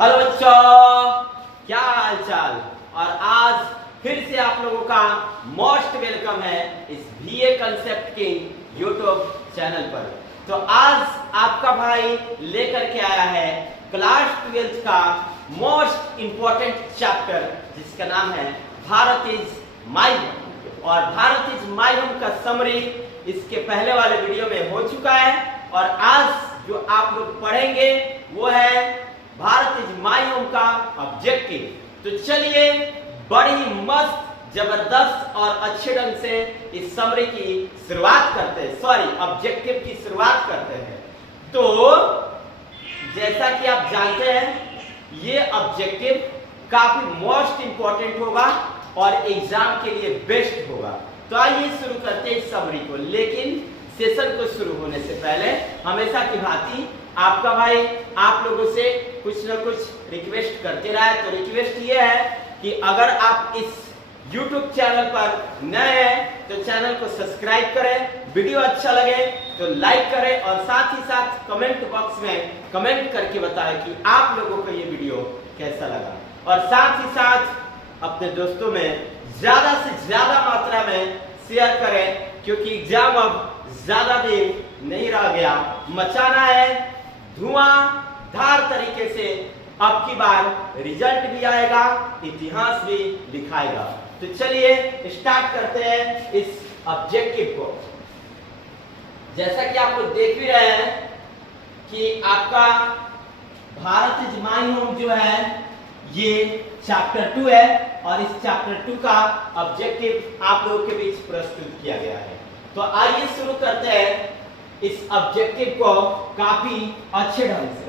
Hello बच्चों, क्या हाल चाल। और आज फिर से आप लोगों का मोस्ट वेलकम है इस बीए कंसेप्ट के यूट्यूब चैनल पर। तो आज आपका भाई लेकर के आया है क्लास 12 का मोस्ट इंपॉर्टेंट चैप्टर, जिसका नाम है भारत इज माय होम। और भारत इज माय होम का समरी इसके पहले वाले वीडियो में हो चुका है, और आज जो आप लोग पढ़ेंगे वो है भारत इज माय होम का ऑब्जेक्टिव। तो चलिए बड़ी मस्त जबरदस्त और अच्छे ढंग से इस समरी की शुरुआत करते हैं, ऑब्जेक्टिव की शुरुआत करते हैं। तो जैसा कि आप जानते हैं ये ऑब्जेक्टिव काफी मोस्ट इंपॉर्टेंट होगा और एग्जाम के लिए बेस्ट होगा। तो आइए शुरू करते हैं इस समरी को। लेकिन सेशन को शुरू होने से पहले हमेशा की भांति आपका भाई आप लोगों से कुछ न कुछ रिक्वेस्ट करते रहा है। तो रिक्वेस्ट ये है कि अगर आप इस YouTube चैनल पर नए हैं तो चैनल को सब्सक्राइब करें, वीडियो अच्छा लगे तो लाइक करें, और साथ ही साथ कमेंट बॉक्स में कमेंट करके बताएं कि आप लोगों को ये वीडियो कैसा लगा। और साथ ही साथ अपने दोस्तों में ज्यादा से ज्यादा मात्रा में शेयर करें, क्योंकि एग्जाम अब ज्यादा दिन नहीं रह गया। मचाना है धुआंधार तरीके से। अब की बार रिजल्ट भी आएगा, इतिहास भी दिखाएगा। तो चलिए स्टार्ट करते हैं इस ऑब्जेक्टिव को। जैसा कि आप लोग देख भी रहे हैं कि आपका भारत इज माय होम जो है ये चैप्टर 2 है, और इस चैप्टर 2 का ऑब्जेक्टिव आप लोगों के बीच प्रस्तुत किया गया है। तो आइए शुरू करते हैं इस ऑब्जेक्टिव को काफी अच्छे ढंग से।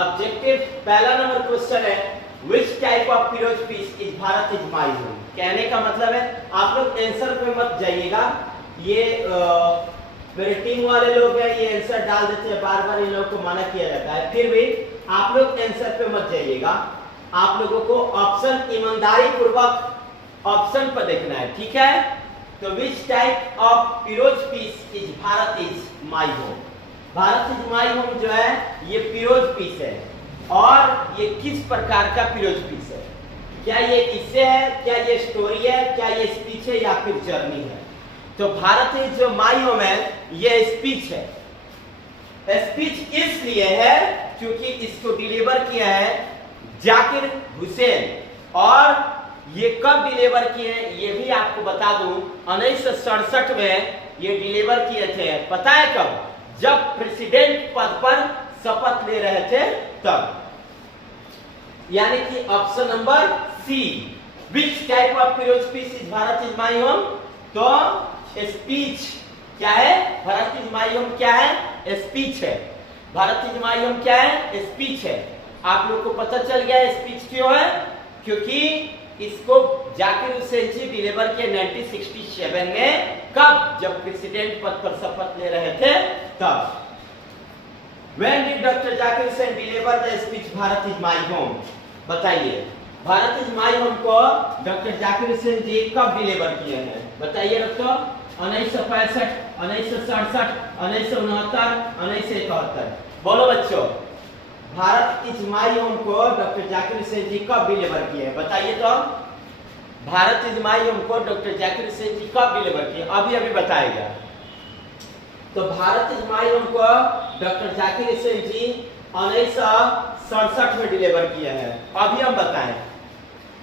ऑब्जेक्टिव पहला नंबर क्वेश्चन है, which type of prose piece is Bharat is my home. कहने का मतलब है आप लोग आंसर पे मत जाइएगा, ये मेरे टीम वाले लोग हैं ये आंसर डाल देते हैं, बार बार इन लोगों को मना किया जाता है, फिर भी आप लोग आंसर पे मत जाइएगा। आप लोगों को ऑप्शन ईमानदारी पूर्वक ऑप्शन पर देखना है, ठीक है। तो which type of prose piece is Bharat is my home. Bharat is my home जो है ये फिरोज पीस है, और ये किस प्रकार का फिरोज पीस है। क्या ये इससे है, क्या ये स्टोरी है, क्या ये स्पीच है, या फिर जर्नी है। तो भारत इज जो माय होम है ये स्पीच है। स्पीच इसलिए है क्योंकि इसको डिलीवर किया है जाकिर हुसैन, और ये कब डिलीवर किए हैं ये भी आपको बता दूं, 1967 में ये डिलीवर किए थे। पता है कब? जब प्रेसिडेंट पद पर शपथ ले रहे थे तब। यानी कि option number C, which type of prose piece is Bharat is my home. तो स्पीच क्या है? भारत इज माय होम क्या है? स्पीच है। भारत इज माय होम क्या है? स्पीच है। आप लोग को पता चल गया स्पीच क्यों है? क्योंकि इसको जाकिर हुसैन जी डिलीवर किए 1967 में। कब? जब प्रेसिडेंट पद पर शपथ ले रहे थे तब। When did Dr. Zakir Hussain deliver the speech Bharat is my home? बताइए, भारत इज माय होम को डॉक्टर जाकिर हुसैन जी कब डिलीवर किए हैं? बताइए डॉक्टर। 1965, 1967, 1969, 1971। बोलो बच्चों, भारत इज माय होम को डॉक्टर जाकिर हुसैन जी कब डिलीवर किए हैं? बताइए तो। भारत इज माय होम को डॉक्टर जाकिर हुसैन जी कब डिलीवर किए? अभी बताएगा। तो भारत इज माय होम को डॉक्टर जाकिर हुसैन जी 1967 में डिलीवर किए हैं। अभी हम बताएं।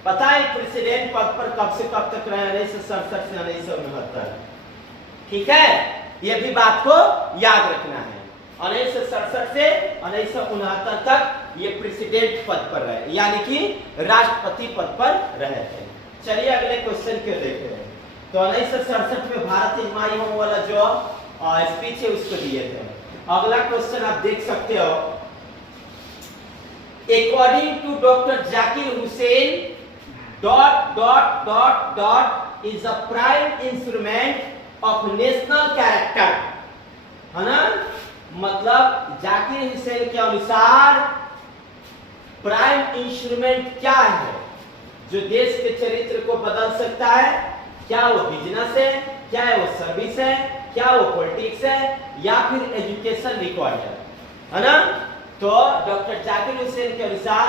पता है प्रेसिडेंट पद पर कब से कब तक रहे? 1967 से 1969। ठीक है, ये भी बात को याद रखना है। 1967 से 1969 तक ये प्रेसिडेंट पद पर रहे, यानी कि राष्ट्रपति पद पर रहे थे। चलिए अगले क्वेश्चन को देखते हैं। तो 1967 में भारत इज माय होम वाला जो स्पीच है उसको दिए थे। अगला क्वेश्चन आप देख सकते हो, according to doctor Zakir Hussain dot dot dot dot is a prime instrument of national character, है ना। मतलब जाकिर हुसैन के अनुसार प्राइम इंस्ट्रूमेंट क्या है जो देश के चरित्र को बदल सकता है? क्या वो बिजनेस है, क्या है वो सर्विस है, क्या वो पॉलिटिक्स है, या फिर एजुकेशन रिक्वायर्ड है ना। तो डॉक्टर जाकिर हुसैन के अनुसार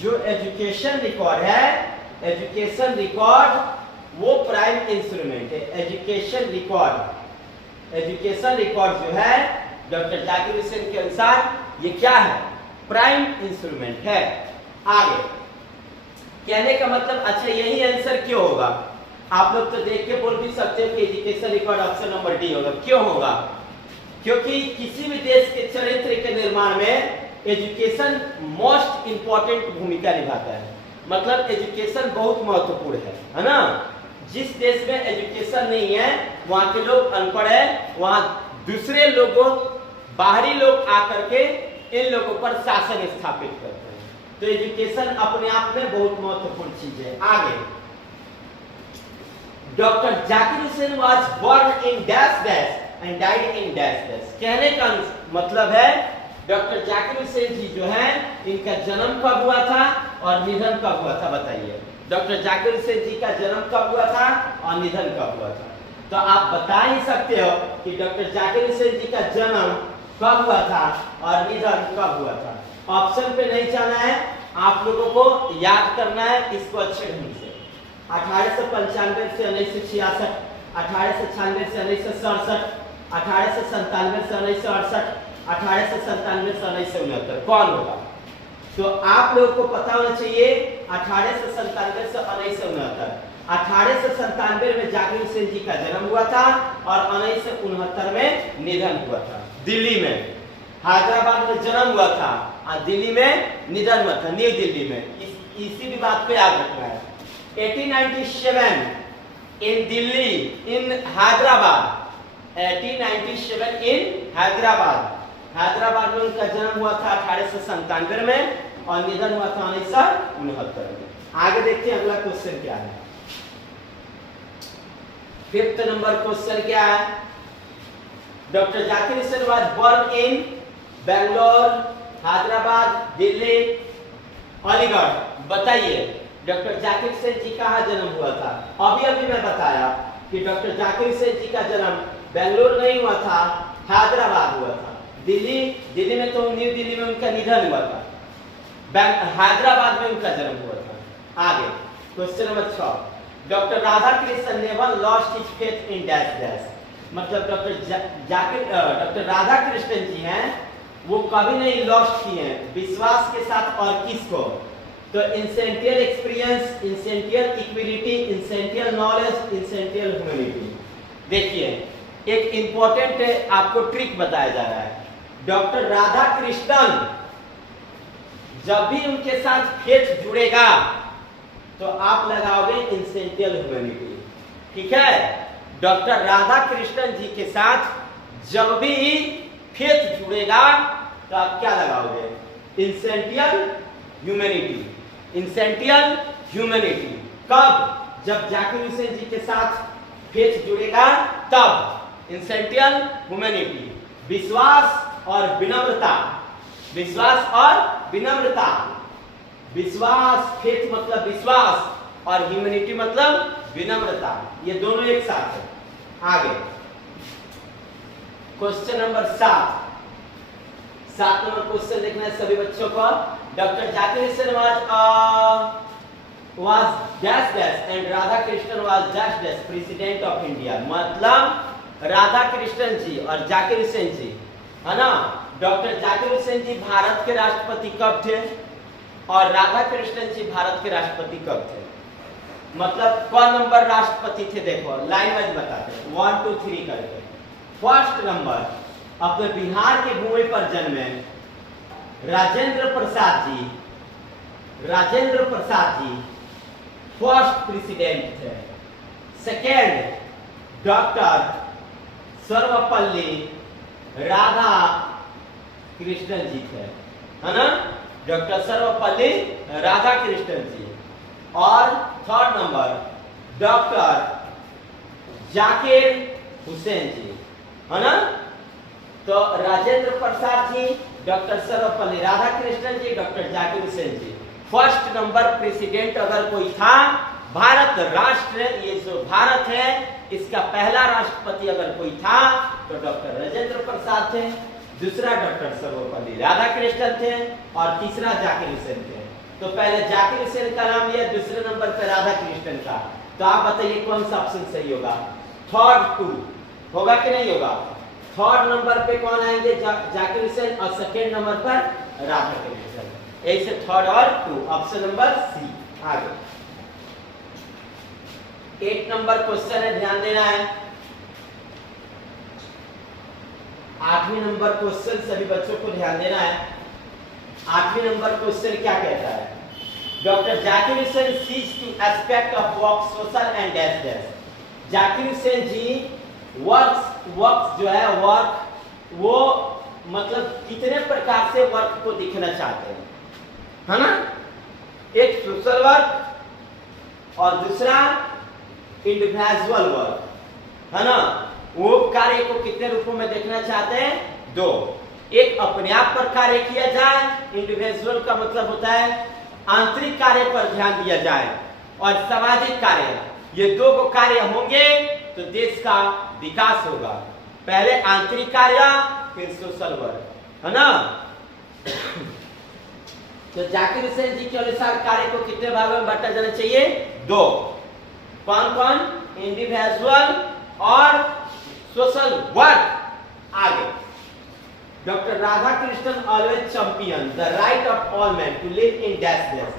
जो एजुकेशन रिकॉर्ड है, एजुकेशन रिकॉर्ड वो प्राइम इंस्ट्रूमेंट है। एजुकेशन रिकॉर्ड जो है डॉक्टर जाकिर हुसैन के अनुसार ये क्या है, प्राइम इंस्ट्रूमेंट है। आगे कहने का मतलब, अच्छा यही आंसर क्यों होगा? आप लोग तो देख के बोल भी सकते हो कि education record option number D होगा। क्यों होगा? क्योंकि किसी भी देश के चरित्र के निर्माण में एजुकेशन मोस्ट इंपॉर्टेंट भूमिका निभाता है। मतलब एजुकेशन बहुत महत्वपूर्ण है ना। जिस देश में एजुकेशन नहीं है, वहां के लोग अनपढ़ है, वहां दूसरे लोगों, बाहरी लोग आकर के इन लोगों पर शासन स्थापित करते हैं। तो एजुकेशन अपने आप में बहुत महत्वपूर्ण चीज है। आगे, doctor Zakir Hussain was born in dash dash and died in dash dash. कहने का मतलब है डॉक्टर जाकिर हुसैन जी जो हैं, इनका जन्म कब हुआ था और निधन कब हुआ था? बताइए, डॉक्टर जाकिर हुसैन जी का जन्म कब हुआ था और निधन कब हुआ था? तो आप बता ही सकते हो कि डॉक्टर जाकिर हुसैन जी का जन्म कब हुआ था और निधन कब हुआ था। ऑप्शन पे नहीं जाना है, आप लोगों को याद करना है इसको अच्छे ढंग से। 1895 से 1966, 1896 से 1967, 1897 से 1968, 1897 से 1969, कौन होगा? तो आप लोगों को पता होना चाहिए 1897 से 1969। 1897 में जाकिर हुसैन जी का जन्म हुआ था और 1969 में निधन हुआ था। दिल्ली में, हैदराबाद में जन्म हुआ था और दिल्ली में निधन हुआ था, न्यू दिल्ली में। इसी भी बात पे याद रखना है। 1897 इन दिल्ली, इन हैदराबाद, 1897 इन हैदराबाद, हैदराबाद में उनका जन्म हुआ था 1897 में और निधन हुआ था 1969 में। आगे देखते हैं अगला क्वेश्चन क्या है। 5th नंबर क्वेश्चन क्या है? Doctor Zakir Hussain was born in Bangalore, Hyderabad, Delhi, Aligarh. बताइए डॉक्टर जाकिर हुसैन जी कहाँ जन्म हुआ था? अभी मैं बताया कि डॉक्टर जाकिर हुसैन जी का जन्म बेंगलोर नहीं हुआ था, हैदराबाद हुआ था। दिल्ली में तो न्यू दिल्ली में उनका निधन हुआ था, हैदराबाद में उनका जन्म हुआ था। आगे question number 6, doctor Radha Krishnan never lost his faith in dash dash. मतलब डॉक्टर राधा कृष्णन जी हैं, वो कभी नहीं लॉस्ट किए हैं विश्वास के साथ। और किसको? तो इंसेंटियल एक्सपीरियंस, इंसेंटियल इक्विलिटी, इंसेंटियल नॉलेज, इंसेंटियल ह्यूमैनिटी। देखिए एक इंपॉर्टेंट आपको ट्रिक बताया जा रहा है। डॉक्टर राधा कृष्णन जब भी उनके साथ फेथ जुड़ेगा तो आप लगाओगे इंसेंटियल ह्यूमैनिटी, ठीक है? डॉक्टर राधा कृष्णन जी के साथ जब भी फेथ जुड़ेगा तो आप क्या लगाओगे? इंसेंटियल ह्यूमैनिटी। इंसेंटियल ह्यूमैनिटी कब? जब जाकिर हुसैन जी के साथ फेथ जुड़ेगा तब। इंसेंटियल ह्यूमैनिटी, विश्वास और विनम्रता, विश्वास और विनम्रता। विश्वास, फेथ मतलब विश्वास और ह्यूमैनिटी मतलब विनम्रता, ये दोनों एक साथ है। आगे क्वेश्चन नंबर 7 नंबर क्वेश्चन देखना है सभी बच्चों को। Doctor Zakir Hussain was dash dash and Radha Krishnan was dash dash president of India. मतलब राधा कृष्णन जी और जाकिर हुसैन जी, है ना? डॉक्टर जाकिर हुसैन जी भारत के राष्ट्रपति कब थे और राधा कृष्णन जी भारत के राष्ट्रपति कब थे? मतलब कौन नंबर राष्ट्रपति थे? देखो लाइन वाइज बताते हैं, 1 2 3 करके। फर्स्ट नंबर अपने बिहार की भूमि पर जन्मे राजेंद्र प्रसाद जी, राजेंद्र प्रसाद जी फर्स्ट प्रेसिडेंट थे। Second doctor Sarvepalli Radhakrishnan ji थे, है ना? Doctor Sarvepalli Radhakrishnan ji. और third number doctor Zakir Hussain ji, है ना? तो Rajendra Prasad ji, doctor Sarvepalli Radhakrishnan ji, doctor Zakir Hussain ji. First number president अगर कोई था, भारत राष्ट्र, ये जो भारत है इसका पहला राष्ट्रपति अगर कोई था तो डॉक्टर राजेंद्र प्रसाद थे। दूसरा डॉक्टर सर्वपल्ली राधाकृष्णन थे और तीसरा जाकिर हुसैन थे। तो पहले जाकिर हुसैन का नाम लिया, दूसरे नंबर पर राधाकृष्णन का। तो आप बताइए कौन सा ऑप्शन सही होगा? थर्ड 2 होगा कि नहीं होगा? थर्ड नंबर पे कौन आएंगे? जाकिर हुसैन और सेकंड नंबर पर राधाकृष्णन। ऐसे थर्ड और 2 ऑप्शन नंबर सी। आगे 8 नंबर क्वेश्चन है, ध्यान देना है। 8वें नंबर क्वेश्चन सभी बच्चों को ध्यान देना है। 8वें नंबर क्वेश्चन क्या कहता है? Doctor Zakir Hussain sees two aspect of work social and dash dash. Zakir Hussain ji work जो है वर्क वो मतलब कितने प्रकार से वर्क को दिखना चाहते हैं, है ना? एक सोशल वर्क और दूसरा इंडिविजुअल वर्क, है ना? वो कार्य को कितने रूपों में देखना चाहते हैं? 2। एक अपने आप पर कार्य किया जाए, इंडिविजुअल का मतलब होता है आंतरिक कार्य पर ध्यान दिया जाए, और सामाजिक कार्य। ये 2 को कार्य होंगे तो देश का विकास होगा। पहले आंतरिक कार्य फिर सोशल वर्क, है ना? तो जाकिर हुसैन जी के अनुसार कार्य को कितने भागों में बांटा जाना चाहिए? 2। कौन कौन? इंडिविजुअल और सोशल वर्क। आगे doctor Radhakrishnan always champion the right of all man to live in dash dash.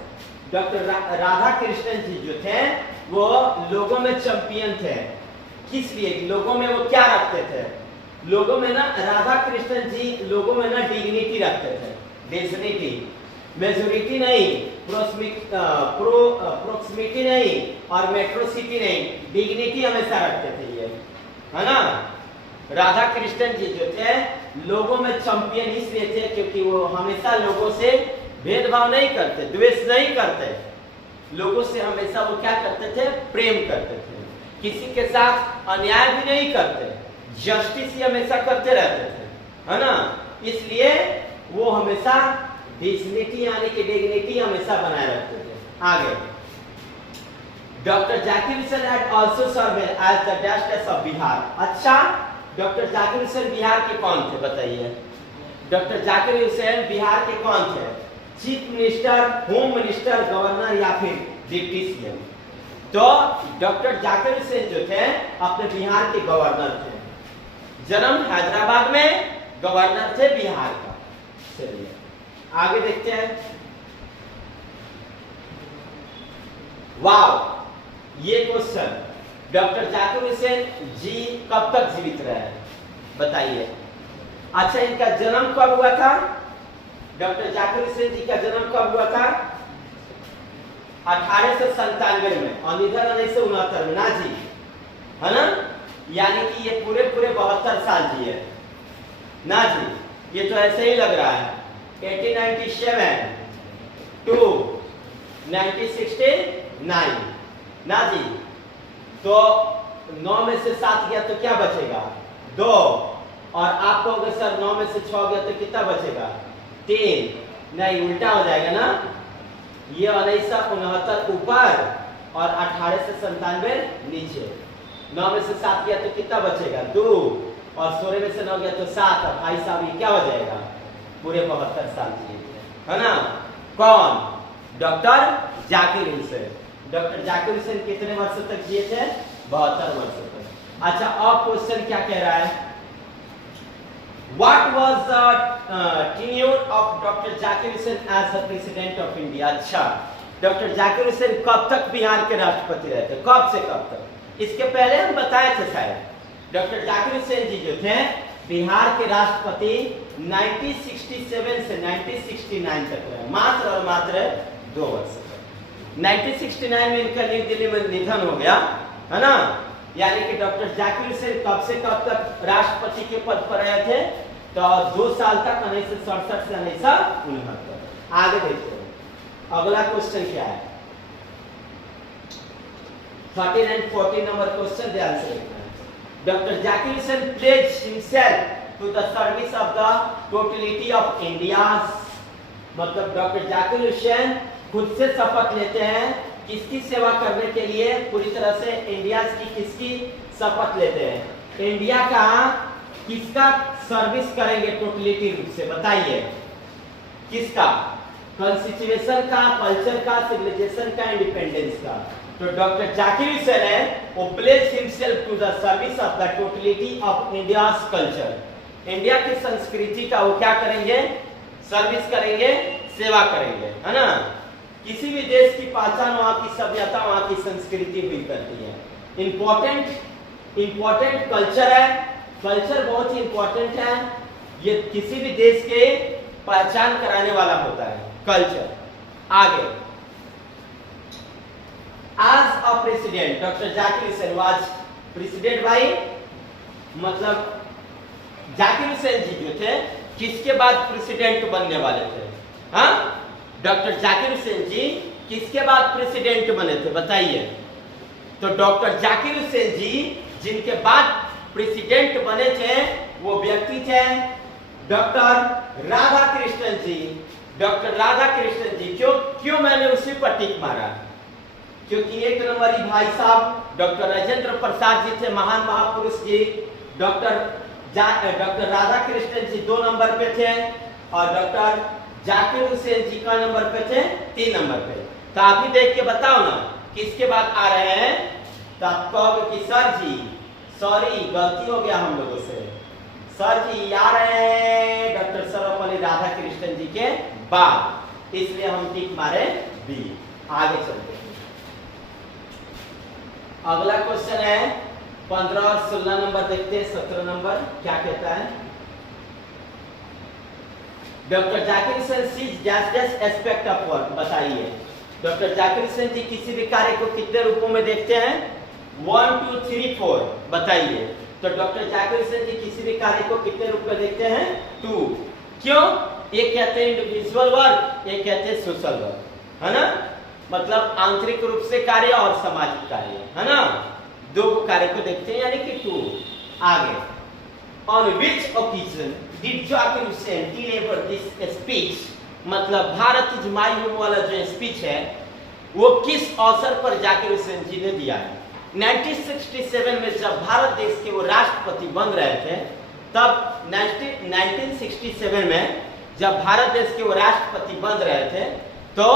Doctor Radhakrishnan ji जो थे वो लोगों में चैंपियन थे। किस लिए? लोगों में वो क्या रखते थे? लोगों में ना राधाकृष्णन जी लोगों में ना डिग्निटी रखते थे। डिग्निटी, मेजोरिटी नहीं, प्रोक्सिमिटी नहीं और मेट्रोसिटी नहीं, डिग्निटी हमेशा रखते थे ये, है ना? राधाकृष्णन जी जो थे लोगों में चैंपियन इसलिए थे क्योंकि वो हमेशा लोगों से भेदभाव नहीं करते, द्वेष नहीं करते। लोगों से हमेशा वो क्या करते थे? प्रेम करते थे। किसी के साथ अन्याय भी नहीं करते, जस्टिस ही हमेशा करते रहते थे, है ना? इसलिए वो हमेशा डिग्निटी यानी कि डिग्निटी हमेशा बनाए रखते थे। आगे doctor Zakir Hussain had also served as the dash of Bihar. अच्छा, डॉक्टर जाकिर हुसैन बिहार के कौन थे बताइए? डॉक्टर जाकिर हुसैन बिहार के कौन थे? Chief minister, home minister, governor या फिर डिप्टी सीएम? तो डॉक्टर जाकिर हुसैन जो थे अपने बिहार के गवर्नर थे। जन्म हैदराबाद में, गवर्नर थे बिहार का। चलिए आगे देखते हैं। वाव, ये क्वेश्चन डॉक्टर जाकिर हुसैन जी कब तक जीवित रहे बताइए? अच्छा, इनका जन्म कब हुआ था? डॉक्टर जाकिर हुसैन जी का जन्म कब हुआ था? 1897 में और निधन 1969 में ना जी, है ना? यानी कि ये पूरे 72 साल जिए ना जी। ये तो ऐसे ही लग रहा है। 1897 to 1969 ना जी। तो 9 में से 7 गया तो क्या बचेगा? 2। और आप कहोगे सर 9 में से 6 गया तो कितना बचेगा? 3। नहीं, उल्टा हो जाएगा ना। ये 1969 ऊपर और 1897 नीचे। 9 में से 7 गया तो कितना बचेगा? 2। और 16 में से 9 गया तो 7। और भाई साहब ये क्या हो जाएगा? पूरे 72 साल जिए थे, है ना? कौन? डॉक्टर जाकिर हुसैन। डॉक्टर जाकिर हुसैन कितने वर्षों तक जिए थे? 72 वर्षों तक। अच्छा, अब क्वेश्चन क्या कह रहा है? What was the tenure of Dr. Zakir Hussain as the President of India? अच्छा, डॉक्टर जाकिर हुसैन कब तक बिहार के राष्ट्रपति रहे थे? कब से कब तक? इसके पहले हम बताए थे शायद। डॉक्टर जाकिर हुसैन जी जो थे बिहार के राष्ट्रपति 1967 से 1969 तक रहे, मात्र और मात्र 2 वर्ष तक। 1969 में इनका नई दिल्ली में निधन हो गया, है ना? यानी कि डॉक्टर जाकिर हुसैन कब से कब तक राष्ट्रपति के पद पर रहे थे? तो 2 साल तक, 1967 से 1969। आगे देखते हैं अगला क्वेश्चन क्या है। 13 and 14 नंबर क्वेश्चन ध्यान से देखना है। Doctor Zakir Hussain pledged himself to the service of the totality of India। मतलब डॉक्टर जाकिर हुसैन खुद से शपथ लेते हैं किसकी सेवा करने के लिए? पूरी तरह से इंडिया की किसकी शपथ लेते हैं? इंडिया का किसका सर्विस करेंगे टोटलिटी रूप से, बताइए किसका? कॉन्स्टिट्यूशन का, कल्चर का, सिविलाइजेशन का, इंडिपेंडेंस का। तो डॉक्टर जाकिर हुसैन है वो place himself to the service of the totality of India's culture. India की संस्कृति का वो क्या करेंगे? सर्विस करेंगे, सेवा करेंगे, है ना। किसी भी देश की पहचान वहां की सभ्यता, वहां की संस्कृति हुई करती है। इंपॉर्टेंट कल्चर है, कल्चर बहुत ही इंपॉर्टेंट है। ये किसी भी देश के पहचान कराने वाला होता है कल्चर। आगे, आज a president doctor Zakir Hussain was president by, मतलब जाकिर हुसैन जी जो थे किसके बाद प्रेसिडेंट बनने वाले थे? हाँ, डॉक्टर जाकिर हुसैन जी किसके बाद प्रेसिडेंट बने थे, बताइए। तो डॉक्टर जाकिर हुसैन जी जिनके बाद प्रेसिडेंट बने थे वो व्यक्ति थे डॉक्टर राधा कृष्णन जी। डॉक्टर राधा कृष्णन जी, क्यों मैंने उसी पर टिक मारा? क्योंकि एक नंबरी भाई साहब डॉक्टर राजेंद्र प्रसाद जी थे, महान महापुरुष जी। डॉक्टर राधा कृष्णन जी 2 नंबर पे थे और डॉक्टर जाकिर हुसैन जी का नंबर पे थे 3 नंबर पे। तो आप ही देख के बताओ ना किसके बाद आ रहे हैं? तो आप कहोगे कि सर जी सॉरी गलती हो गया हम लोगों से, सर जी आ रहे हैं डॉक्टर सर्वपल्ली राधा कृष्णन जी के बाद, इसलिए हम टिक मारे बी। आगे चलते हैं। अगला क्वेश्चन है 15 और 16 नंबर देखते हैं। 17 नंबर क्या कहता है? Doctor Zakir Hussain sees dash aspect of work, बताइए। डॉक्टर जाकिर हुसैन जी किसी भी कार्य को कितने रूपों में देखते हैं? 1 2 3 4, बताइए। तो डॉक्टर जाकिर हुसैन जी किसी भी कार्य को कितने रूप में देखते हैं? 2। क्यों? एक कहते हैं इंडिविजुअल वर्क, एक कहते हैं सोशल वर्क, है ना। मतलब आंतरिक रूप से कार्य और सामाजिक कार्य, है ना। 2 कार्य को देखते हैं, यानी कि 2। आगे, on which occasion did Zakir Hussain deliver this speech, मतलब भारत इज माय होम वाला जो स्पीच है वो किस अवसर पर जाकिर हुसैन जी ने दिया है? 1967 में जब भारत देश के वो राष्ट्रपति बन रहे थे, तब 1967 में जब भारत देश के वो राष्ट्रपति बन रहे थे तो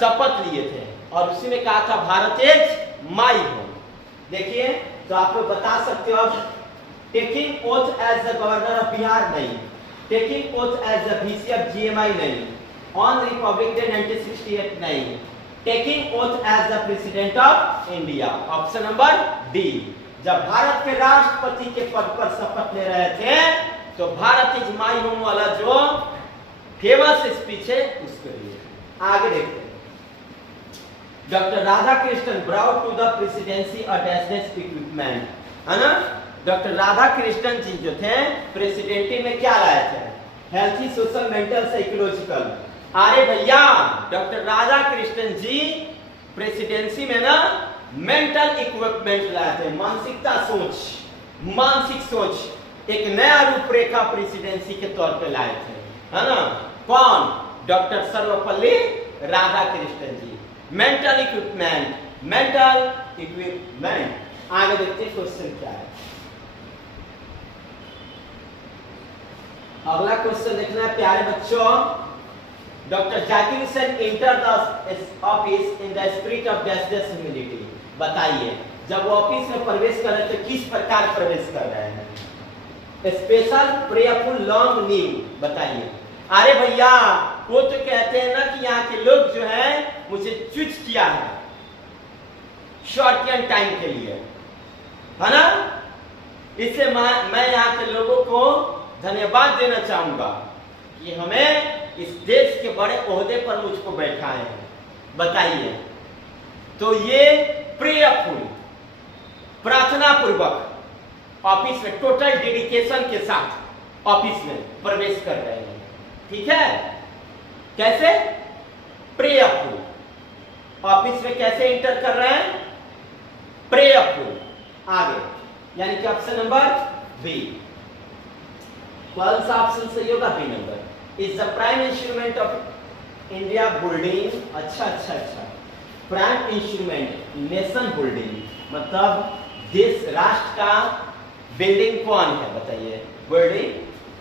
शपथ लिए थे और उसी में कहा था भारत इज माय होम। देखिए, तो आप लोग बता सकते हो अब taking oath as the governor of Bihar नहीं, taking oath as the VC of GMI नहीं, ऑन रिपब्लिक डे 1968 नहीं, taking oath as the president of India, option number D. जब भारत के राष्ट्रपति के पद पर शपथ ले रहे थे तो भारत इज माय होम वाला जो फेमस स्पीच है उसके लिए। आगे देखते हैं। Doctor Radha Krishnan brought to the presidency a dash equipment, है ना। डॉक्टर राधा कृष्णन जी जो थे प्रेसिडेंटी में क्या लाए थे? Healthy, social, mental, psychological. अरे भैया, डॉक्टर राधा कृष्णन जी प्रेसिडेंसी में ना मेंटल इक्विपमेंट लाए थे, मानसिकता सोच, मानसिक सोच, एक नया रूपरेखा प्रेसिडेंसी के तौर पे लाए थे, है ना। कौन? Doctor Sarvepalli Radhakrishnan ji. Mental equipment, mental equipment. आगे देखते हैं क्वेश्चन क्या है। अगला क्वेश्चन देखना है प्यारे बच्चों। Doctor Zakir Hussain enter the office in the spirit of dash humility, बताइए। जब वो ऑफिस में प्रवेश कर रहे थे किस प्रकार प्रवेश कर रहे हैं? स्पेशल, प्रेयरफुल, लॉन्ग नीव, बताइए। अरे भैया, वो तो कहते हैं ना कि यहाँ के लोग जो है मुझे चूज किया है शॉर्ट टाइम के लिए, है ना। इससे मैं यहाँ के लोगों को धन्यवाद देना चाहूंगा कि हमें इस देश के बड़े ओहदे पर मुझको बैठाए हैं, बताइए। तो ये प्रेयरफुल, प्रार्थना पूर्वक ऑफिस में टोटल डेडिकेशन के साथ ऑफिस में प्रवेश कर रहे हैं, ठीक है। कैसे? प्रेयरफुल, ऑफिस में कैसे एंटर कर रहे हैं? प्रेयरफुल। आगे, यानी कि ऑप्शन नंबर बी। कौन सा ऑप्शन सही होगा? B number. Is the prime instrument of India building, अच्छा अच्छा अच्छा, प्राइम इंस्ट्रूमेंट नेशन बिल्डिंग, मतलब देश राष्ट्र का बिल्डिंग कौन है, बताइए। वर्डिंग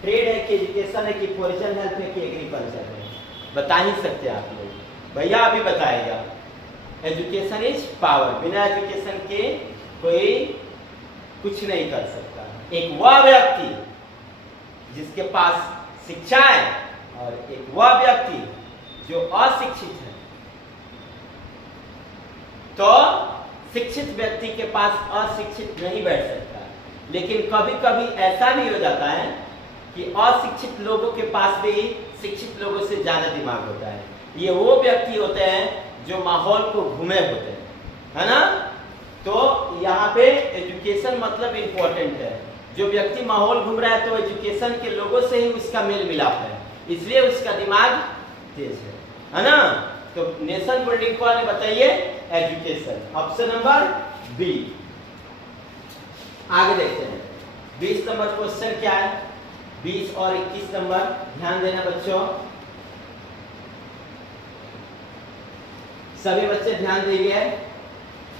ट्रेड है कि एजुकेशन है कि फॉरेन हेल्प है कि एग्रीकल्चर है? बता ही सकते हैं आप लोग। भैया अभी बताएगा। एजुकेशन इज पावर, बिना एजुकेशन के कोई कुछ नहीं कर सकता। एक वह व्यक्ति जिसके पास शिक्षा है और एक वह व्यक्ति जो अशिक्षित है। तो शिक्षित व्यक्ति के पास अशिक्षित नहीं बैठ सकता, लेकिन कभी कभी ऐसा भी हो जाता है कि अशिक्षित लोगों के पास भी शिक्षित लोगों से ज्यादा दिमाग होता है। ये वो व्यक्ति होते हैं जो माहौल को घूमे होते हैं, है ना। तो यहाँ पे एजुकेशन मतलब इम्पोर्टेंट है। जो व्यक्ति माहौल घूम रहा है तो एजुकेशन के लोगों से ही उसका मेल मिलाप है, इसलिए उसका दिमाग तेज है ना। तो नेशन बिल्डिंग कौन है बताइए? एजुकेशन। Option number B. आगे देखते हैं 20 नंबर क्वेश्चन क्या है। 20 और 21 नंबर ध्यान देना बच्चों, सभी बच्चे ध्यान देंगे।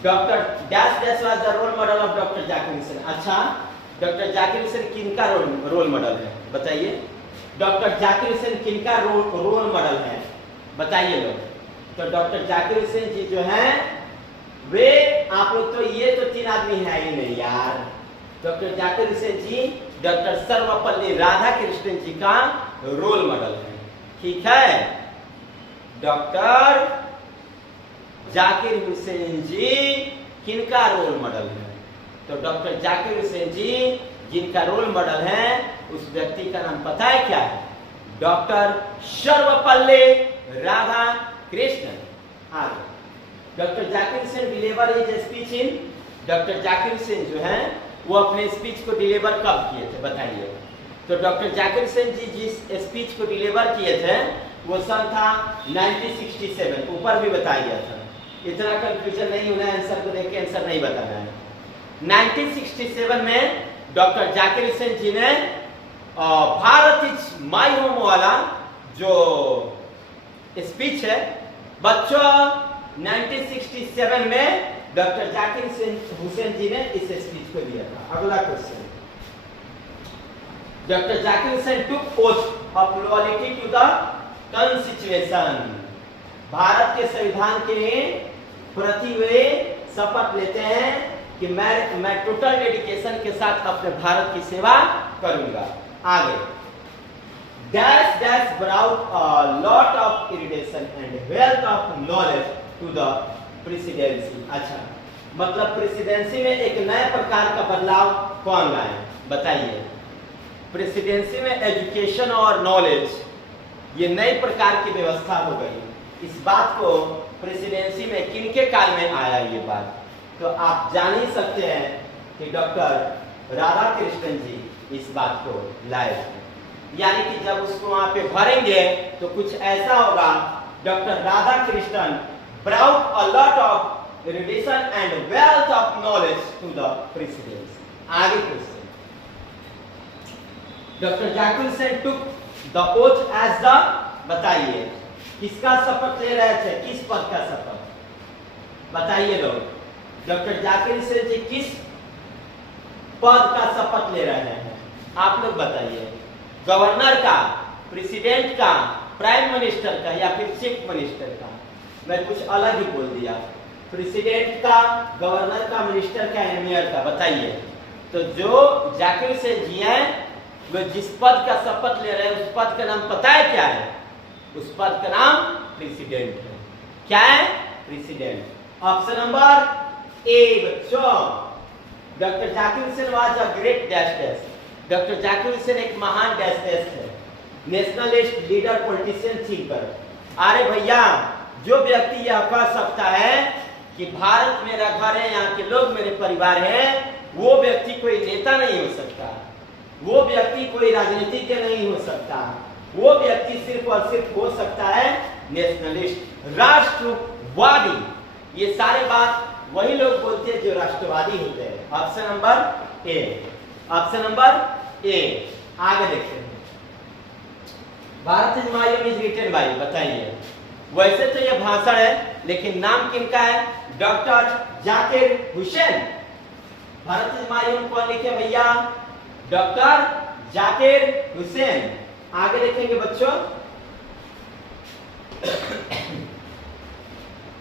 Doctor dash dash was the role model of doctor Zakir Hussain. अच्छा, डॉक्टर जाकिर हुसैन किनका रोल मॉडल है बताइए? डॉक्टर जाकिर हुसैन किनका रोल मॉडल है बताइए लोग? तो डॉक्टर जाकिर हुसैन जी जो हैं वे, आप लोग तो ये तो 3 आदमी है ही नहीं यार। डॉक्टर जाकिर हुसैन जी डॉक्टर सर्वपल्ली राधाकृष्णन जी का रोल मॉडल है, ठीक है। डॉक्टर जाकिर हुसैन जी किनका रोल मॉडल है? तो डॉक्टर जाकिर हुसैन जी जिनका रोल मॉडल है उस व्यक्ति का नाम पता है क्या है? डॉक्टर सर्वपल्ली राधाकृष्णन। आगे doctor Zakir Hussain deliver his speech in. Doctor Zakir Hussain जो है वो अपने स्पीच को डिलीवर कब किए थे बताइए? तो डॉक्टर जाकिर हुसैन जी जिस स्पीच को डिलीवर किए थे वो सन था 1967, ऊपर भी बताया गया था। इतना कंफ्यूजन नहीं होना है, आंसर को देख के आंसर नहीं बताना है। 1967 में डॉक्टर जाकिर हुसैन जी ने भारत इज माय होम वाला जो स्पीच है बच्चों, 1967 में डॉक्टर जाकिर हुसैन जी ने इस स्पीच को दिया था। अगला question, doctor Zakir Hussain took oath of loyalty to the constitution. Bharat के संविधान के प्रति वे शपथ लेते हैं कि मैं टोटल डेडिकेशन के साथ अपने भारत की सेवा करूंगा। आगे dash dash brought a lot of irritation and wealth of knowledge to the presidency. अच्छा, मतलब प्रेसिडेंसी में एक नए प्रकार का बदलाव कौन लाए बताइए? प्रेसिडेंसी में एजुकेशन और नॉलेज ये नई प्रकार की व्यवस्था हो गई। इस बात को प्रेसिडेंसी में किनके काल में आया ये बात? तो आप जान ही सकते हैं कि डॉक्टर राधाकृष्णन जी इस बात को लाए थे। यानी कि जब उसको वहां पे भरेंगे तो कुछ ऐसा होगा, doctor Radhakrishnan brought a lot of erudition and wealth of knowledge to the presidency. आगे question, doctor Zakir Hussain took the oath as the, बताइए किसका शपथ ले रहे थे? किस पद का शपथ बताइए लोग? डॉक्टर जाकिर हुसैन जी किस पद का शपथ ले रहे हैं आप लोग बताइए? गवर्नर का, प्रेसिडेंट का, प्राइम मिनिस्टर का या फिर चीफ मिनिस्टर का? मैं कुछ अलग ही बोल दिया। प्रेसिडेंट का, गवर्नर का, मिनिस्टर का, एमियर का, बताइए। तो जो जाकिर हुसैन जी हैं वो जिस पद का शपथ ले रहे हैं उस पद का नाम पता है क्या है? उस पद का नाम प्रेसिडेंट है। क्या है? प्रेसिडेंट। ऑप्शन नंबर ए बच्चों, doctor Zakir Hussain was a great dash dash. Doctor Zakir Hussain एक महान डैश डैश है, नेशनलिस्ट लीडर, पॉलिटिशियन, थिंकर। अरे भैया, जो व्यक्ति यह कह सकता है कि भारत मेरा घर है, यहाँ के लोग मेरे परिवार हैं, वो व्यक्ति कोई नेता नहीं हो सकता, वो व्यक्ति कोई राजनीतिज्ञ नहीं हो सकता, वो व्यक्ति सिर्फ और सिर्फ हो सकता है नेशनलिस्ट, राष्ट्रवादी। ये सारे बात वही लोग बोलते हैं जो राष्ट्रवादी होते हैं। Option number A. Option number A. आगे देखते हैं, Bharat is my home is written by, बताइए। वैसे तो ये भाषण है लेकिन नाम किनका है? Doctor Zakir Hussain. Bharat is my home कौन लिखे भैया? डॉक्टर जाकिर हुसैन। आगे देखेंगे बच्चों,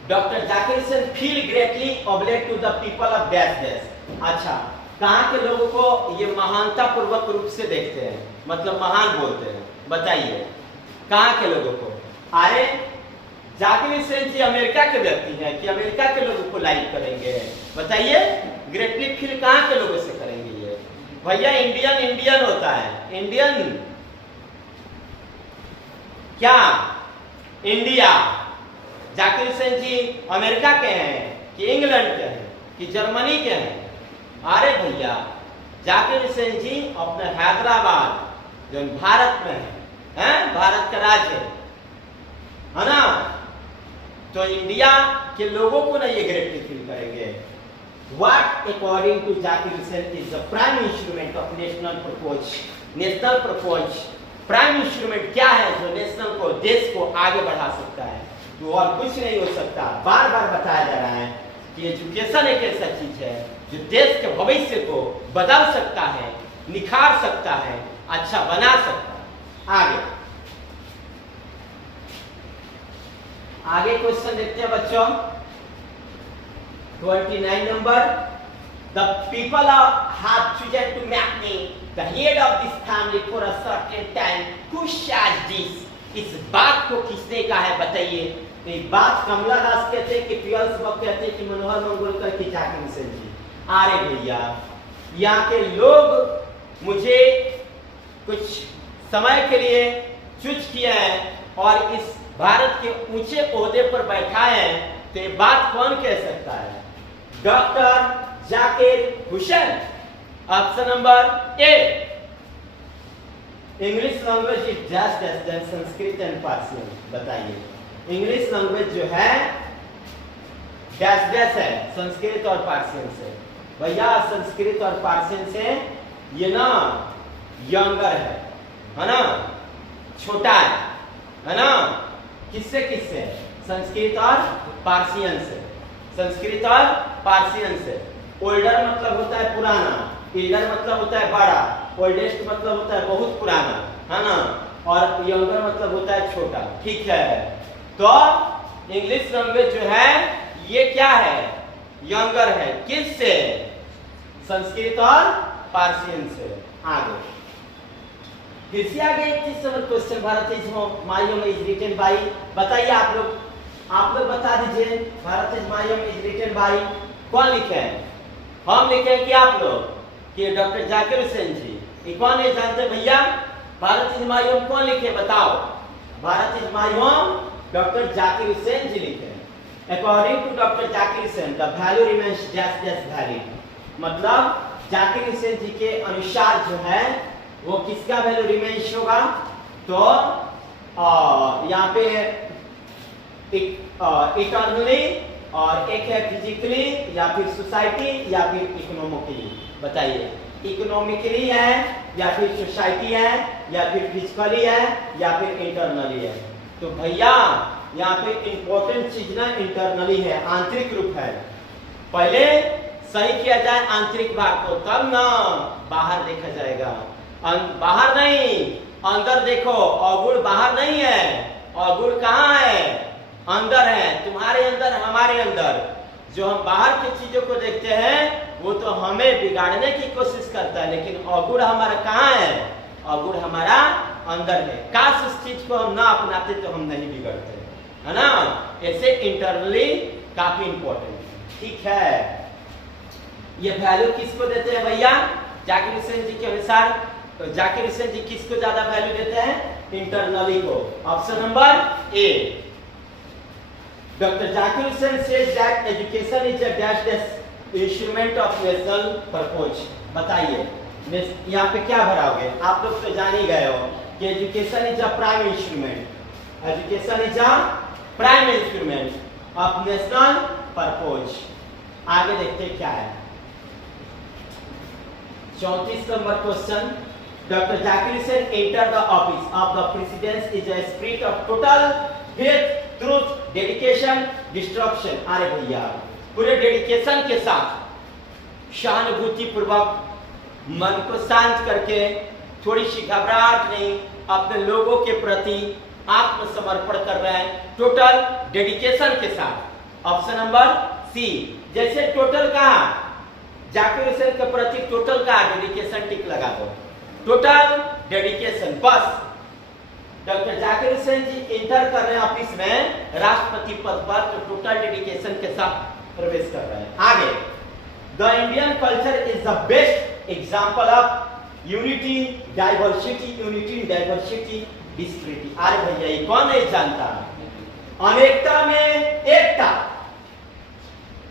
doctor Zakir Hussain feel greatly obliged to the people of dash dash. अच्छा, कहाँ के लोगों को ये महानता पूर्वक रूप से देखते हैं, मतलब महान बोलते हैं, बताइए कहाँ के लोगों को? अरे जाकिर हुसैन जी अमेरिका के व्यक्ति हैं कि अमेरिका के लोगों को लाइक करेंगे? बताइए, ग्रेटली फील कहाँ के लोगों से करेंगे ये? भैया इंडियन इंडियन होता है, इंडियन क्या? इंडिया। जाकिर हुसैन जी अमेरिका के हैं कि इंग्लैंड के हैं कि जर्मनी के हैं? अरे भैया जाकिर हुसैन जी अपने हैदराबाद जो भारत में है, भारत का राज्य है ना, तो इंडिया के लोगों को ना ये ग्रेटली फील करेंगे। What according to Zakir Hussain is the prime instrument of national purpose? National propose prime instrument क्या है जो नेशनल को, देश को आगे बढ़ा सकता है? तो और कुछ नहीं हो सकता। बार बार बताया जा रहा है कि एजुकेशन एक ऐसा चीज है जो देश के भविष्य को बदल सकता है, निखार सकता है, अच्छा बना सकता है। आगे क्वेश्चन देखते हैं बच्चों, 29 number. The people have chosen to make me the head of this family for a certain time. Who says this? इस बात को किसने कहा है बताइए? तो ये बात कमला दास कहते हैं कि पीएल्स बक कहते हैं कि मनोहर मंगोलकर की जाकिर हुसैन जी। अरे भैया यहाँ के लोग मुझे कुछ समय के लिए चूज किया है और इस भारत के ऊंचे ओहदे पर बैठा है, तो ये बात कौन कह सकता है? Doctor Zakir Hussain. Option number A. English language is just as than Sanskrit and Persian. बताइए, इंग्लिश लैंग्वेज जो है डैश डैश है संस्कृत और पार्सियन से। भैया संस्कृत और पार्सियन से ये ना यंगर है ना, छोटा है ना। किससे किससे? संस्कृत और पार्सियन से। संस्कृत और पार्सियन से। ओल्डर मतलब होता है पुराना, इल्डर मतलब होता है बड़ा, ओल्डेस्ट मतलब होता है बहुत पुराना, है ना, और यंगर मतलब होता है छोटा। ठीक है, तो इंग्लिश लैंग्वेज जो है ये क्या है? यंगर है। किससे? संस्कृत और पार्सियन से। आगे फिर से आगे एक चीज समझ, question Bharat is my home is written by. बताइए आप लोग बता दीजिए, Bharat is my home is written by कौन लिखे हैं? हम लिखे हैं कि आप लोग? कि डॉक्टर जाकिर हुसैन जी। ये कौन नहीं जानते भैया? भारत इज माय होम कौन लिखे बताओ? Bharat is my home doctor Zakir Hussain ji लिखे हैं। According to doctor Zakir Hussain the value remains just as valid. मतलब जाकिर हुसैन जी के अनुसार जो है वो किसका वैल्यू रिमेन्स होगा? तो यहाँ पे इटर्नली और एक है फिजिकली या फिर सोसाइटी या फिर इकोनॉमिकली। बताइए, इकोनॉमिकली है या फिर सोसाइटी है या फिर फिजिकली है या फिर इंटरनली है? तो भैया यहाँ पे इंपॉर्टेंट चीज ना इंटरनली है, आंतरिक रूप है। पहले सही किया जाए आंतरिक भाग को, तब ना बाहर देखा जाएगा। बाहर नहीं, अंदर देखो। अवगुण बाहर नहीं है, अवगुण कहाँ है? अंदर है, तुम्हारे अंदर, हमारे अंदर। जो हम बाहर की चीजों को देखते हैं वो तो हमें बिगाड़ने की कोशिश करता है, लेकिन अवगुण हमारा कहाँ है? अवगुण हमारा अंदर है। काश उस चीज को हम ना अपनाते तो हम नहीं बिगड़ते, है ना। ऐसे इंटरनली काफी इंपॉर्टेंट है। ठीक है, ये वैल्यू किसको देते हैं भैया? जाकिर हुसैन जी के अनुसार तो जाकिर हुसैन जी किसको ज्यादा वैल्यू देते हैं? इंटरनली को। Option number A. Doctor Zakir Hussain says that education is a dash dash instrument of national purpose. बताइए यहाँ पे क्या भराओगे? आप लोग तो जान ही गए हो कि education is a prime instrument. Education is a prime instrument of national purpose. आगे देखते क्या है, 34 number question. Doctor Zakir Hussain enter the office of the president is a spirit of total faith, truth, dedication, destruction. अरे भैया पूरे dedication के साथ, सहानुभूति पूर्वक, मन को शांत करके, थोड़ी सी घबराहट नहीं, अपने लोगों के प्रति आत्मसमर्पण कर रहे हैं टोटल डेडिकेशन के साथ। Option number C. जैसे टोटल कहा, जाकिर हुसैन के प्रति टोटल का डेडिकेशन टिक लगा दो, टोटल डेडिकेशन बस। डॉक्टर जाकिर हुसैन जी इंटर कर रहे हैं ऑफिस में राष्ट्रपति पद पर, तो टोटल डेडिकेशन के साथ प्रवेश कर रहे हैं। आगे, the Indian culture is the best example of unity diversity, unity diversity discrete. अरे भैया ये कौन नहीं जानता, अनेकता में एकता।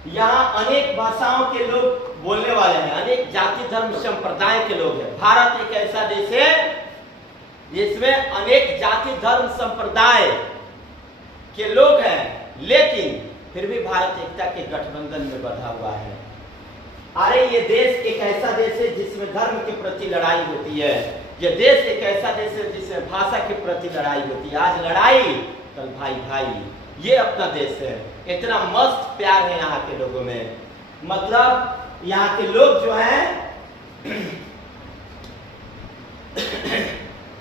यहाँ अनेक भाषाओं के लोग बोलने वाले हैं, अनेक जाति धर्म संप्रदाय के लोग हैं। भारत एक ऐसा देश है जिसमें अनेक जाति धर्म संप्रदाय के लोग हैं, लेकिन फिर भी भारत एकता के गठबंधन में बंधा हुआ है। अरे ये देश एक ऐसा देश है जिसमें धर्म के प्रति लड़ाई होती है, ये देश एक ऐसा देश है जिसमें भाषा के प्रति लड़ाई होती है। आज लड़ाई, कल भाई भाई, ये अपना देश है। इतना मस्त प्यार है यहाँ के लोगों में, मतलब यहाँ के लोग जो हैं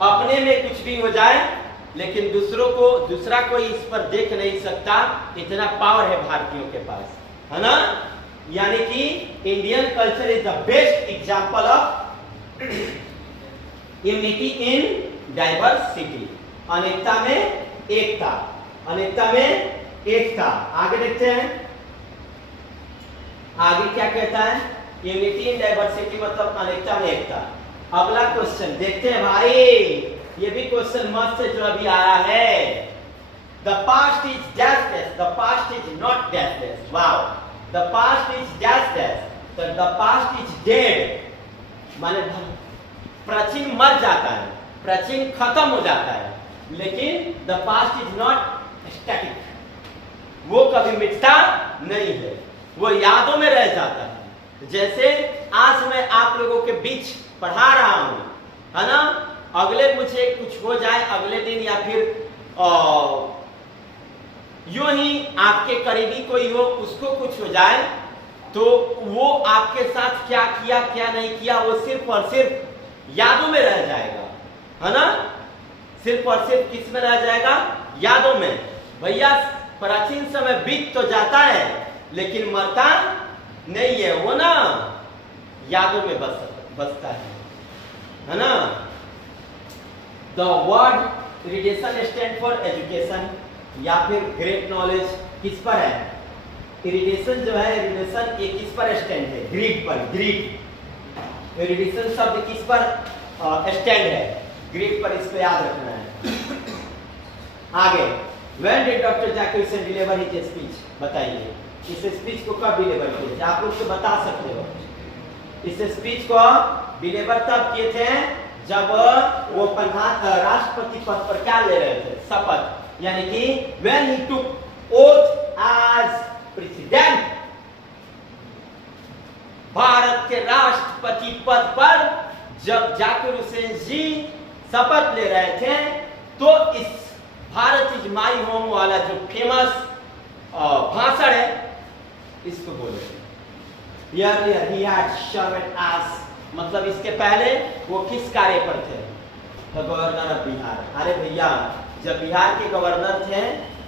अपने में कुछ भी हो जाए लेकिन दूसरा कोई इस पर देख नहीं सकता, इतना पावर है भारतीयों के पास, है ना। यानी कि Indian culture is the best example of unity in diversity, अनेकता में एकता, अनेकता में एकता। आगे देखते हैं, आगे क्या कहता है, यूनिटी इन डाइवर्सिटी मतलब अनेकता में एकता। अगला क्वेश्चन देखते हैं भाई, ये भी क्वेश्चन मस्त है जो अभी आया है। The past is dash dash, the past is not dash dash. Wow, the past is dash dash, तो द पास्ट इज डेड माने प्राचीन मर जाता है, प्राचीन खत्म हो जाता है, लेकिन the past is not static, वो कभी मिटता नहीं है, वो यादों में रह जाता है। जैसे आज मैं आप लोगों के बीच पढ़ा रहा हूं, है ना, अगले मुझे कुछ हो जाए अगले दिन, या फिर यूं ही आपके करीबी कोई हो उसको कुछ हो जाए, तो वो आपके साथ क्या किया क्या नहीं किया वो सिर्फ और सिर्फ यादों में रह जाएगा, है ना। सिर्फ और सिर्फ किस में रह जाएगा, यादों में। भैया प्राचीन समय बीत तो जाता है लेकिन मरता नहीं है, वो ना यादों में बसता है ना। The word erudition stand for education या फिर ग्रेट नॉलेज किस पर है, इरिडेशन जो है, इरिडेशन ये किस पर स्टैंड है, ग्रीड पर, ग्रीड। इरिडेशन शब्द किस पर स्टैंड है, ग्रीड पर, इसको याद रखना है। आगे, when did doctor Zakir Hussain deliver his speech, बताइए इस स्पीच को कब डिलीवर किए थे, आप लोग तो बता सकते हो। इस स्पीच को डिलीवर तब किए थे जब वो राष्ट्रपति पद पर क्या ले रहे थे, शपथ, यानी कि when he took oath as president, Bharat के राष्ट्रपति पद पर जब जाकिर हुसैन जी शपथ ले रहे थे, तो इस भारत इज माई होम वाला जो फेमस भाषण है इसको बोले। Earlier he had served as, मतलब इसके पहले वो किस कार्य पर थे, तो गवर्नर ऑफ बिहार। अरे भैया जब बिहार के गवर्नर थे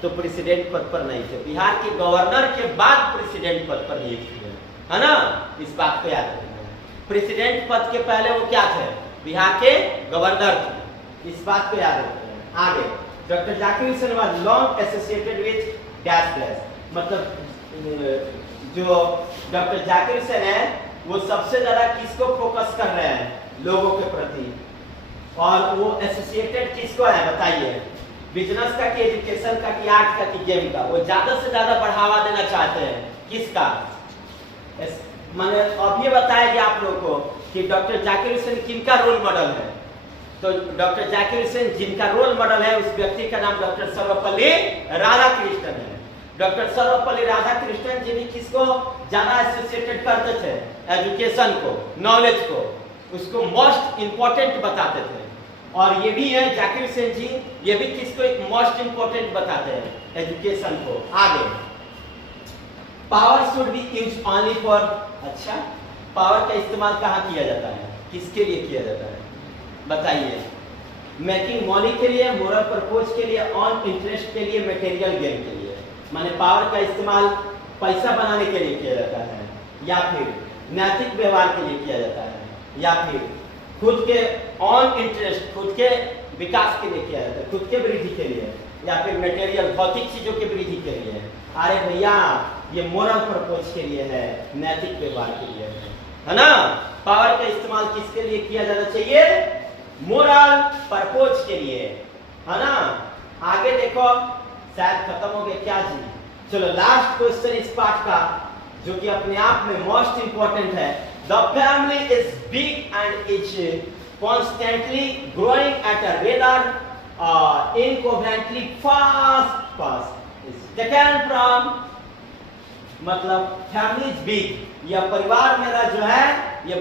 तो प्रेसिडेंट पद पर नहीं थे, बिहार के गवर्नर के बाद प्रेसिडेंट पद पर नियुक्त हुए, है ना, इस बात को याद रखना। प्रेसिडेंट पद के पहले वो क्या थे, बिहार के गवर्नर थे, इस बात को याद रखना। आगे, doctor Zakir Hussain was long associated with dash dash, मतलब जो डॉक्टर जाकिर हुसैन है वो सबसे ज्यादा किसको फोकस कर रहे हैं, लोगों के प्रति, और वो एसोसिएटेड किसको है बताइए, बिजनेस का कि एजुकेशन का कि आर्ट का कि गेम का, वो ज्यादा से ज्यादा बढ़ावा देना चाहते हैं, किसका, मैंने अब ये बताया कि आप लोगों को कि डॉक्टर जाकिर हुसैन किनका रोल मॉडल है, तो डॉक्टर जाकिर हुसैन जिनका रोल मॉडल है उस व्यक्ति का नाम डॉक्टर सर्वपल्ली राधाकृष्णन है। डॉक्टर सर्वपल्ली राधाकृष्णन जी भी किसको ज्यादा एसोसिएटेड करते थे, एजुकेशन को, नॉलेज को, उसको मोस्ट इंपॉर्टेंट बताते थे। और ये भी है जाकिर हुसैन जी, ये भी किसको एक मोस्ट इंपॉर्टेंट बताते हैं, एजुकेशन को। आगे, power should be used only for, अच्छा पावर का इस्तेमाल कहाँ किया जाता है, किसके लिए किया जाता है, बताइए। मेकिंग मनी के लिए, मोरल पर्पज के लिए, ऑन इंटरेस्ट के लिए, मटेरियल गेन के लिए। माने पावर का इस्तेमाल पैसा बनाने के लिए किया जाता है, या फिर नैतिक व्यवहार के लिए किया जाता है, या फिर खुद के ऑन इंटरेस्ट, खुद के विकास के लिए किया जाता है, खुद के वृद्धि के लिए, या फिर मटेरियल भौतिक चीजों के वृद्धि के लिए। अरे भैया ये मोरल पर्पज के लिए है, नैतिक व्यवहार के लिए है ना। पावर का इस्तेमाल किसके लिए किया जाना चाहिए? मोरल पर्पज के लिए, है ना। आगे देखो, शायद खत्म हो गया क्या जी। चलो लास्ट क्वेश्चन इस पार्ट का, जो कि अपने आप में मोस्ट इंपॉर्टेंट है। The family is big and is constantly growing at a rather incoherently fast pass is taken from, मतलब फैमिली इज बिग, यह परिवार मेरा जो है ये